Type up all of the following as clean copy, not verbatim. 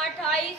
28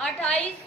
28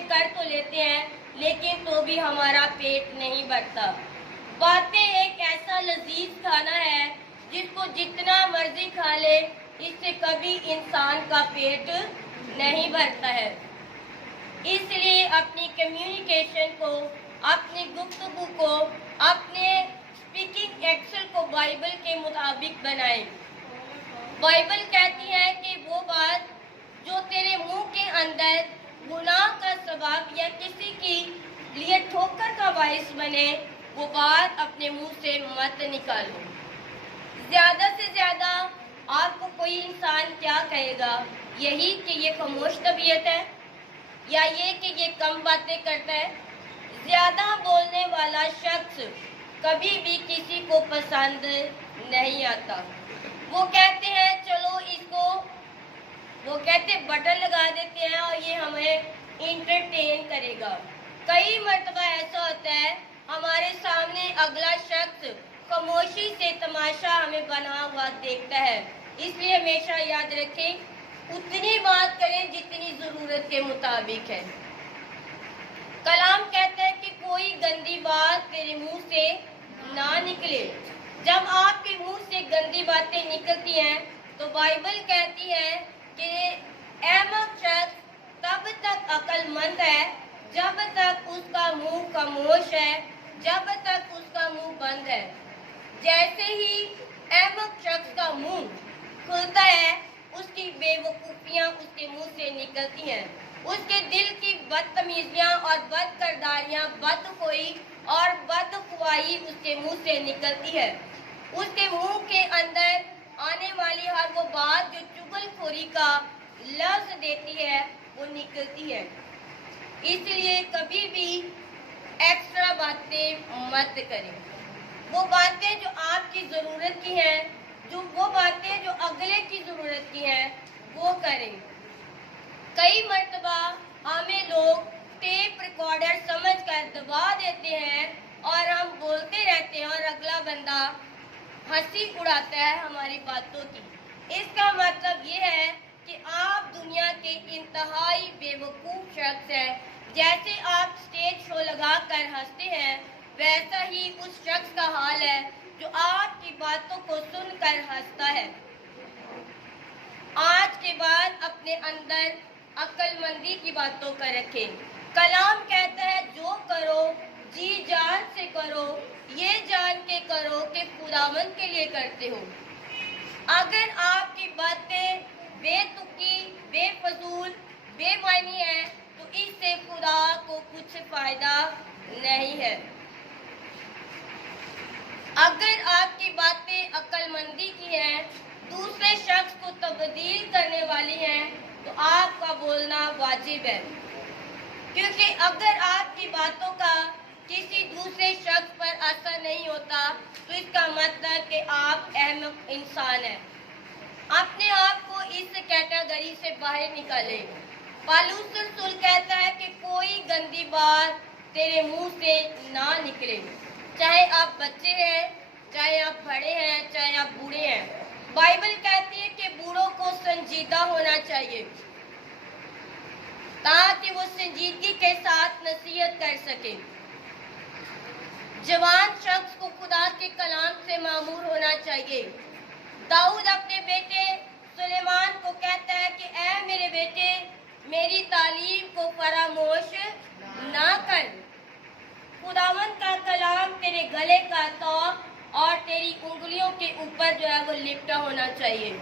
باتیں کر تو لیتے ہیں لیکن تو بھی ہمارا پیٹ نہیں بھرتا۔ باتیں ایک ایسا لذیذ کھانا ہے جس کو جتنا مرضی کھا لے اس سے کبھی انسان کا پیٹ نہیں بھرتا ہے۔ اس لیے اپنی کمیونیکیشن کو، اپنی گفتگو کو، اپنے اسپیکنگ ایکشن کو بائبل کے مطابق بنائیں۔ بائبل کہتی ہے کہ وہ بات جو تیرے منہ کے اندر گناہ کا سبب یا کسی کی لیے ٹھوکر کا باعث بنے، وہ بات اپنے منہ سے مت نکالو۔ زیادہ سے زیادہ آپ کو کوئی انسان کیا کہے گا؟ یہی کہ یہ خاموش طبیعت ہے، یا یہ کہ یہ کم باتیں کرتا ہے؟ زیادہ بولنے والا شخص کبھی بھی کسی کو پسند نہیں آتا۔ وہ کہتے ہیں چلو اس کو، وہ کہتے بٹن لگا دیتے ہیں اور یہ ہمیں انٹرٹین کرے گا۔ کئی مرتبہ ایسا ہوتا ہے ہمارے سامنے اگلا شخص خاموشی سے تماشا ہمیں بنا ہوا دیکھتا ہے، اس لیے ہمیشہ یاد رکھیں اتنی بات کریں جتنی ضرورت کے مطابق ہے۔ کلام کہتا ہے کہ کوئی گندی بات تیرے منہ سے نہ نکلے۔ جب آپ کے منہ سے گندی باتیں نکلتی ہیں تو بائبل کہتی ہے کہ احمق شخص تب تک عقل مند ہے جب تک اس کا منہ خاموش ہے، جب تک اس کا منہ بند ہے۔ جیسے ہی احمق شخص کا منہ کھلتا ہے اس کی بے وقوفیاں اس کے منہ سے نکلتی ہیں، اس کے دل کی بدتمیزیاں اور بد کرداریاں، بدخوئی اور بدخواہی اس کے منہ سے نکلتی ہے۔ اس کے منہ کے اندر آنے والی ہر وہ بات جو چغل خوری کا لفظ دیتی ہے وہ نکلتی ہے۔ اس لیے کبھی بھی ایکسٹرا باتیں مت کریں۔ وہ باتیں جو آپ کی ضرورت کی ہیں، وہ باتیں جو اگلے کی ضرورت کی ہیں وہ کریں۔ کئی مرتبہ ہمیں لوگ ٹیپ ریکارڈر سمجھ کر دبا دیتے ہیں اور ہم بولتے رہتے ہیں اور اگلا بندہ ہنسی اڑاتا ہے ہماری باتوں کی۔ اس کا مطلب یہ ہے کہ آپ دنیا کے انتہائی بے وقوف شخص ہیں۔ جیسے آپ اسٹیج شو لگا کر ہنستے ہیں ویسا ہی اس شخص کا حال ہے جو آپ کی باتوں کو سن کر ہنستا ہے۔ آج کے بعد اپنے اندر عقل مندی کی باتوں کا رکھیں۔ کلام کہتا ہے جو کرو جی جان سے کرو، یہ جان کے کرو کہ خداوند کے لیے کرتے ہو۔ اگر آپ کی باتیں بے تکی، بے فضول، بے معنی ہیں تو اس سے خدا کو کچھ فائدہ نہیں ہے۔ اگر آپ کی باتیں عقل مندی کی ہیں، دوسرے شخص کو تبدیل کرنے والی ہیں تو آپ کا بولنا واجب ہے، کیونکہ اگر آپ کی باتوں کا کسی دوسرے شخص پر اثر نہیں ہوتا تو اس کا مطلب کہ آپ احمق انسان ہیں۔ اپنے آپ کو اس کیٹیگری سے باہر نکالیں۔ پالوس رسول کہتا ہے کہ کوئی گندی بات تیرے منہ سے نہ نکلے، چاہے آپ بچے ہیں، چاہے آپ بڑے ہیں، چاہے آپ بوڑھے ہیں۔ بائبل کہتی ہے کہ بوڑھوں کو سنجیدہ ہونا چاہیے تاکہ وہ سنجیدگی کے ساتھ نصیحت کر سکے۔ جوان شخص کو خدا کے کلام سے معمور ہونا چاہیے۔ داؤد اپنے بیٹے سلیمان کو کہتا ہے کہ اے میرے بیٹے، میری تعلیم کو فراموش نہ کر۔ خداوند کا کلام تیرے گلے کا طوق اور تیری انگلیوں کے اوپر جو ہے وہ لپٹا ہونا چاہیے۔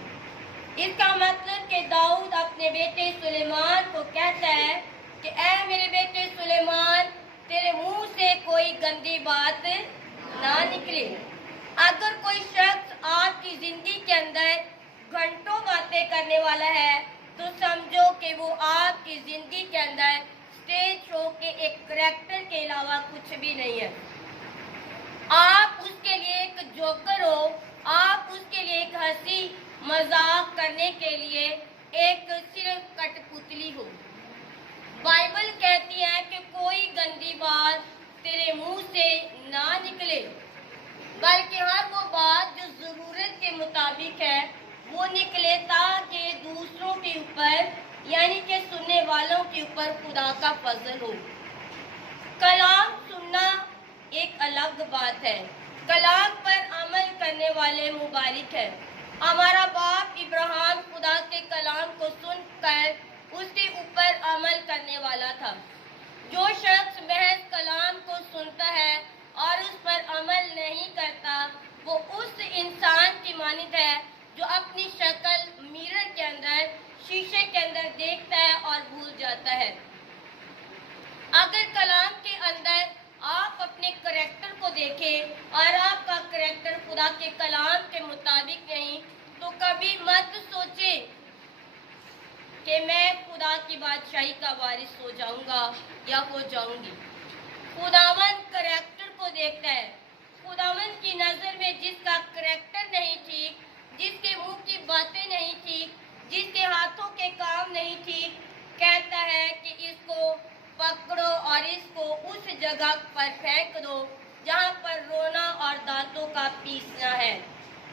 اس کا مطلب کہ داؤد اپنے بیٹے سلیمان کو کہتا ہے کہ اے میرے بیٹے سلیمان، تیرے منہ سے کوئی گندی بات نہ نکلے۔ اگر کوئی شخص آپ کی زندگی کے اندر گھنٹوں باتیں کرنے والا ہے تو سمجھو کہ وہ آپ کی زندگی کے اندر اسٹیج شو کے ایک کریکٹر کے علاوہ کچھ بھی نہیں ہے۔ آپ اس کے لیے ایک جوکر ہو، آپ اس کے لیے ایک ہنسی مذاق کرنے کے لیے ایک صرف کٹ پتلی ہو۔ بائبل کہتی ہے کہ کوئی گندی بات تیرے منہ سے نہ نکلے، بلکہ ہر وہ بات جو ضرورت کے مطابق ہے وہ نکلے تاکہ دوسروں کے اوپر یعنی کہ سننے والوں کے اوپر خدا کا فضل ہو۔ کلام سننا ایک الگ بات ہے، کلام پر عمل کرنے والے مبارک ہیں۔ ہمارا باپ ابراہیم خدا کے کلام کو سن کر اس کے اوپر عمل کرنے والا تھا۔ جو شخص محض کلام کو سنتا ہے اور اس پر عمل نہیں کرتا، وہ اس انسان کی مانند ہے جو اپنی شکل میرر کے اندر، شیشے کے اندر دیکھتا ہے اور بھول جاتا ہے۔ اگر کلام کے اندر آپ اپنے کریکٹر کو دیکھیں اور آپ کا کریکٹر خدا کے کلام کے مطابق نہیں، تو کبھی مت سوچیں کہ میں خدا کی بادشاہی کا وارث ہو جاؤں گا یا ہو جاؤں گی۔ خداوند کریکٹر کو دیکھتا ہے۔ خداوند کی نظر میں جس کا کریکٹر نہیں ٹھیک، جس کے منہ کی باتیں نہیں ٹھیک، جس کے ہاتھوں کے کام نہیں ٹھیک، کہتا ہے کہ اس کو پکڑو اور اس کو اس جگہ پر پھینک دو جہاں پر رونا اور دانتوں کا پیسنا ہے۔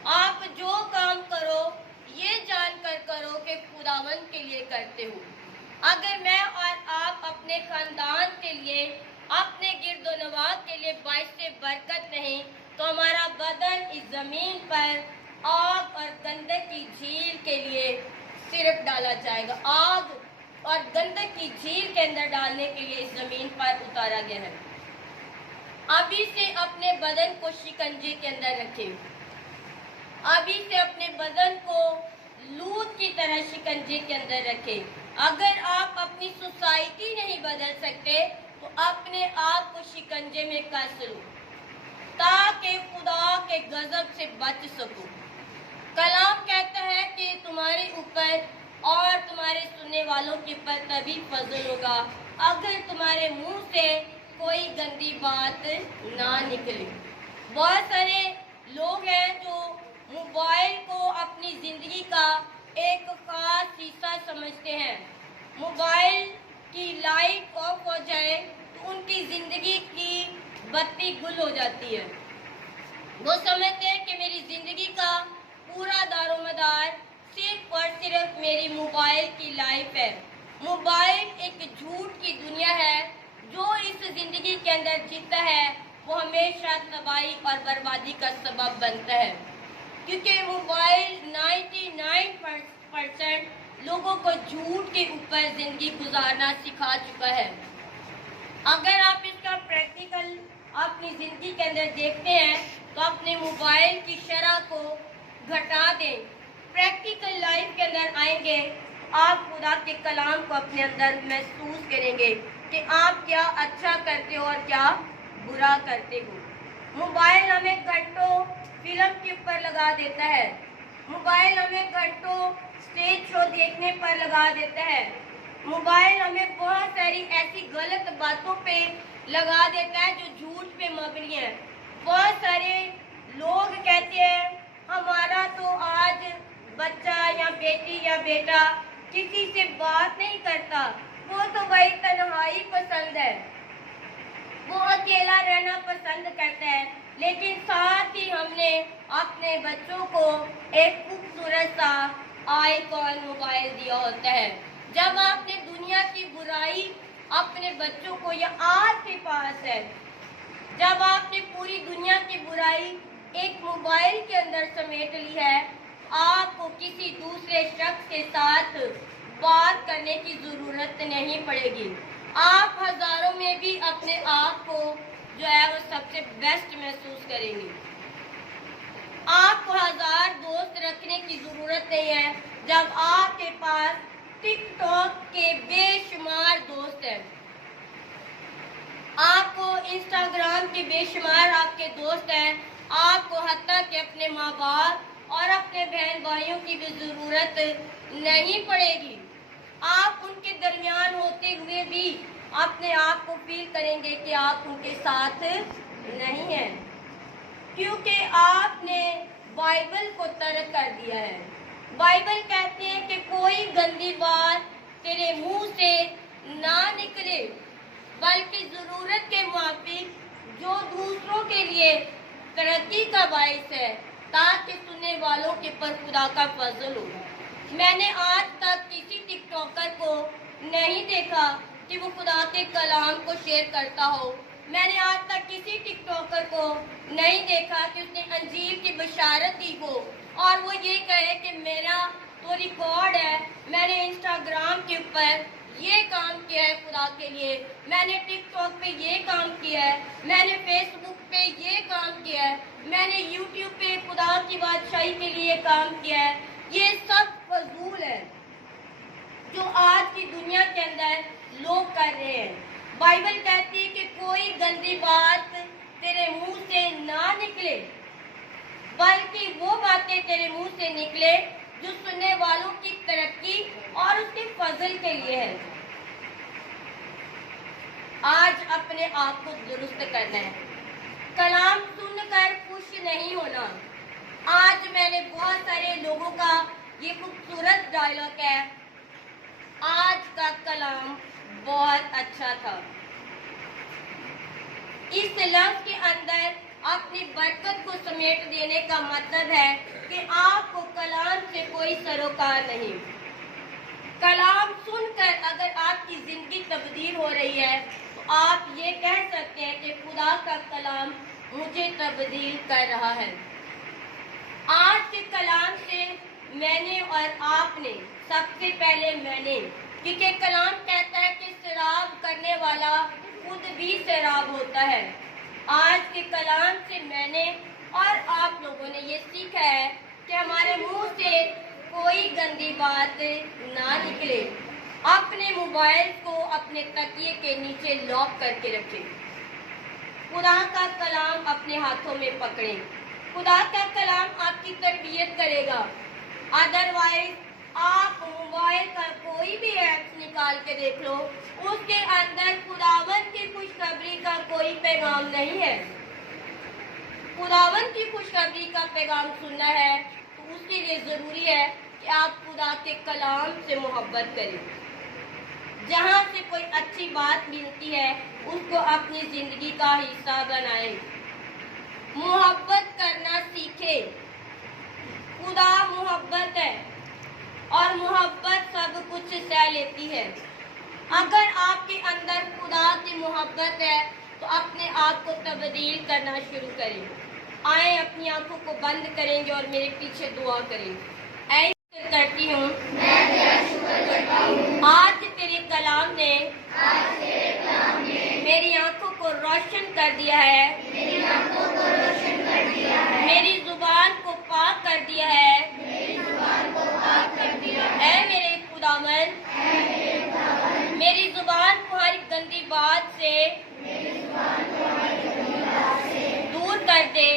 آپ جو کام کرو یہ جان کر کرو کہ خداوند کے لیے کرتے ہو۔ اگر میں اور آپ اپنے خاندان کے لیے، اپنے گرد و نواح کے لیے باعث برکت نہیں، تو ہمارا بدن اس زمین پر آگ اور گندک کی جھیل کے لیے صرف ڈالا جائے گا۔ آگ اور گندک کی جھیل کے اندر ڈالنے کے لیے اس زمین پر اتارا گیا ہے۔ ابھی سے اپنے بدن کو شکنجے کے اندر رکھیں۔ ابھی سے اپنے بدن کو لوط کی طرح شکنجے کے اندر رکھیں۔ اگر آپ اپنی سوسائٹی نہیں بدل سکتے تو اپنے آپ کو شکنجے میں کس لو تاکہ خدا کے غضب سے بچ سکو۔ کلام کہتا ہے کہ تمہارے اوپر اور تمہارے سننے والوں کے اوپر تبھی فضل ہوگا اگر تمہارے منہ سے کوئی گندی بات نہ نکلے۔ بہت سارے لوگ ہیں جو موبائل کو اپنی زندگی کا ایک خاص حصہ سمجھتے ہیں۔ موبائل کی لائٹ آف ہو جائے تو ان کی زندگی کی بتی گل ہو جاتی ہے۔ وہ سمجھتے ہیں کہ میری زندگی کا پورا دار و مدار صرف اور صرف میری موبائل کی لائف ہے۔ موبائل ایک جھوٹ کی دنیا ہے۔ جو اس زندگی کے اندر جیتا ہے وہ ہمیشہ تباہی اور بربادی کا سبب بنتا ہے، کیونکہ موبائل 99% لوگوں کو جھوٹ کے اوپر زندگی گزارنا سکھا چکا ہے۔ اگر آپ اس کا پریکٹیکل اپنی زندگی کے اندر دیکھتے ہیں تو اپنے موبائل کی شرح کو گھٹا دیں، پریکٹیکل لائف کے اندر آئیں گے، آپ خدا کے کلام کو اپنے اندر محسوس کریں گے کہ آپ کیا اچھا کرتے ہو اور کیا برا کرتے ہو۔ موبائل ہمیں گھنٹوں فلم کے اوپر لگا دیتا ہے۔ موبائل ہمیں گھنٹوں اسٹیج شو دیکھنے پر لگا دیتا ہے۔ موبائل ہمیں بہت ساری ایسی غلط باتوں پہ لگا دیتا ہے جو جھوٹ پہ مبنی ہے۔ بہت سارے لوگ کہتے ہیں ہمارا تو آج بچہ یا بیٹی یا بیٹا کسی سے بات نہیں کرتا، وہ تو بھائی تنہائی پسند ہے، وہ اکیلا رہنا پسند کرتا ہے۔ لیکن ساتھ ہی ہم نے اپنے بچوں کو ایک خوبصورت سا آئیکن موبائل دیا ہوتا ہے۔ جب آپ نے دنیا کی برائی اپنے بچوں کو، یا آپ کے پاس ہے، جب آپ نے پوری دنیا کی برائی ایک موبائل کے اندر سمیٹ لی ہے، آپ کو کسی دوسرے شخص کے ساتھ بات کرنے کی ضرورت نہیں پڑے گی۔ آپ ہزاروں میں بھی اپنے آپ کو جو ہے وہ سب سے بیسٹ محسوس کریں گے۔ آپ کو 1000 دوست رکھنے کی ضرورت نہیں ہے جب آپ کے پاس ٹک ٹاک کے بے شمار دوست ہیں۔ آپ کو انسٹاگرام کے بے شمار آپ کے دوست ہیں۔ آپ کو حتیٰ کہ اپنے ماں باپ اور اپنے بہن بھائیوں کی بھی ضرورت نہیں پڑے گی۔ آپ ان کے درمیان ہوتے ہوئے بھی اپنے آپ کو فیل کریں گے کہ آپ ان کے ساتھ نہیں ہیں، کیونکہ آپ نے بائبل کو ترک کر دیا ہے۔ بائبل کہتے ہیں کہ کوئی گندی بات تیرے منہ سے نہ نکلے، بلکہ ضرورت کے موافق جو دوسروں کے لیے ترقی کا باعث ہے، تاکہ سننے والوں کے پر خدا کا فضل ہو۔ میں نے آج تک کسی ٹک ٹاکر کو نہیں نہیں دیکھا کہ وہ خدا کے کلام کو شیئر کرتا ہو۔ میں نے آج تک کسی ٹک ٹاکر کو نہیں دیکھا کہ اس نے انجیل کی بشارت دی ہو اور وہ یہ کہے کہ میرا تو ریکارڈ ہے، میں نے انسٹاگرام کے اوپر یہ کام کیا ہے خدا کے لیے، میں نے ٹک ٹاک پہ یہ کام کیا ہے، میں نے فیس بک پہ یہ کام کیا ہے، میں نے یوٹیوب پہ خدا کی بادشاہی کے لیے کام کیا ہے۔ یہ سب فضول ہے جو آج کی دنیا کے اندر لوگ کر رہے ہیں۔ بائبل کہتی ہے کہ کوئی گندی بات تیرے منہ سے نہ نکلے، بلکہ وہ باتیں تیرے منہ سے نکلے جو سننے والوں کی ترقی اور اس کے فضل کے لیے ہے۔ آج اپنے آپ کو درست کرنا ہے، کلام سن کر خوش نہیں ہونا۔ آج میں نے بہت سارے لوگوں کا یہ خوبصورت ڈائلاگ ہے، آج کا کلام بہت اچھا تھا۔ اس لفظ کے اندر اپنی برکت کو سمیٹ دینے کا مطلب ہے کہ آپ کو کلام سے کوئی سروکار نہیں۔ کلام سن کر اگر آپ کی زندگی تبدیل ہو رہی ہے تو آپ یہ کہہ سکتے ہیں کہ خدا کا کلام مجھے تبدیل کر رہا ہے۔ آج کے کلام سے میں نے اور آپ نے، سب سے پہلے میں نے، کیونکہ کلام کہتا ہے کہ سیراب کرنے والا خود بھی سیراب ہوتا ہے۔ آج کے کلام سے میں نے اور آپ لوگوں نے یہ سیکھا ہے کہ ہمارے منہ سے کوئی گندی بات نہ نکلے۔ اپنے موبائل کو اپنے تکیے کے نیچے لاک کر کے رکھیں، خدا کا کلام اپنے ہاتھوں میں پکڑیں۔ خدا کا کلام آپ کی تربیت کرے گا۔ ادروائز آپ موبائل کا کوئی بھی ایپس نکال کے دیکھ لو، اس کے اندر خداوند کی خوشخبری کا کوئی پیغام نہیں ہے۔ خداوند کی خوشخبری کا پیغام سننا ہے تو اس کے لیے ضروری ہے کہ آپ خدا کے کلام سے محبت کریں۔ جہاں سے کوئی اچھی بات ملتی ہے اس کو اپنی زندگی کا حصہ بنائیں۔ محبت کرنا سیکھیں۔ خدا محبت ہے اور محبت سب کچھ سہ لیتی ہے۔ اگر آپ کے اندر خدا کی محبت ہے تو اپنے آپ کو تبدیل کرنا شروع کریں۔ آئیں اپنی آنکھوں کو بند کریں گے اور میرے پیچھے دعا کریں۔ اے شکر کرتی ہوں آج تیرے کلام نے میری آنکھوں کو روشن کر دیا ہے، میری زبان کو پاک کر دیا ہے۔ اے میرے خداوند، میری زبان کو ہر گندی بات سے دور کر دے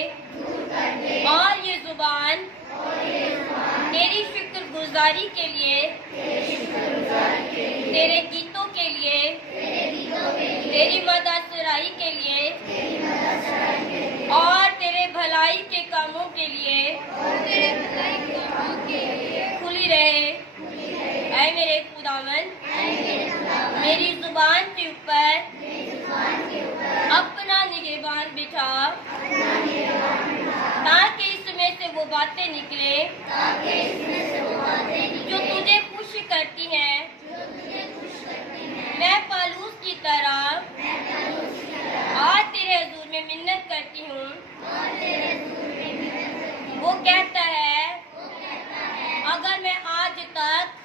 اور یہ زبان تیری شکر گزاری کے لیے، تیرے گیتوں کے لیے، تیری مدح سرائی کے لیے اور تیرے بھلائی کے کاموں کے لیے کھلی رہے۔ اے میرے خداوند، میری زبان کے اوپر اپنا نگہبان بٹھا تاکہ اس میں سے وہ باتیں نکلے جو تجھے خوش کرتی ہیں۔ میں پالوس کی طرح آج تیرے حضور میں منت کرتی ہوں۔ وہ کہتا ہے اگر میں آج تک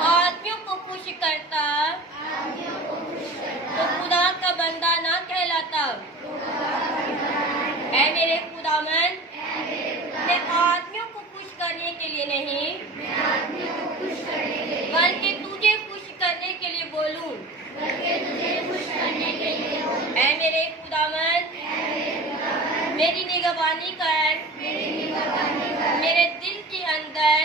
آدمیوں کو خوش کرتا تو خدا کا بندہ نہ کہلاتا۔ اے میرے خداوند، میں آدمیوں کو خوش کرنے کے لیے نہیں بلکہ تجھے خوش کرنے کے لیے بولوں۔ اے میرے خداوند، میری نگہبانی کر، میرے دل کے اندر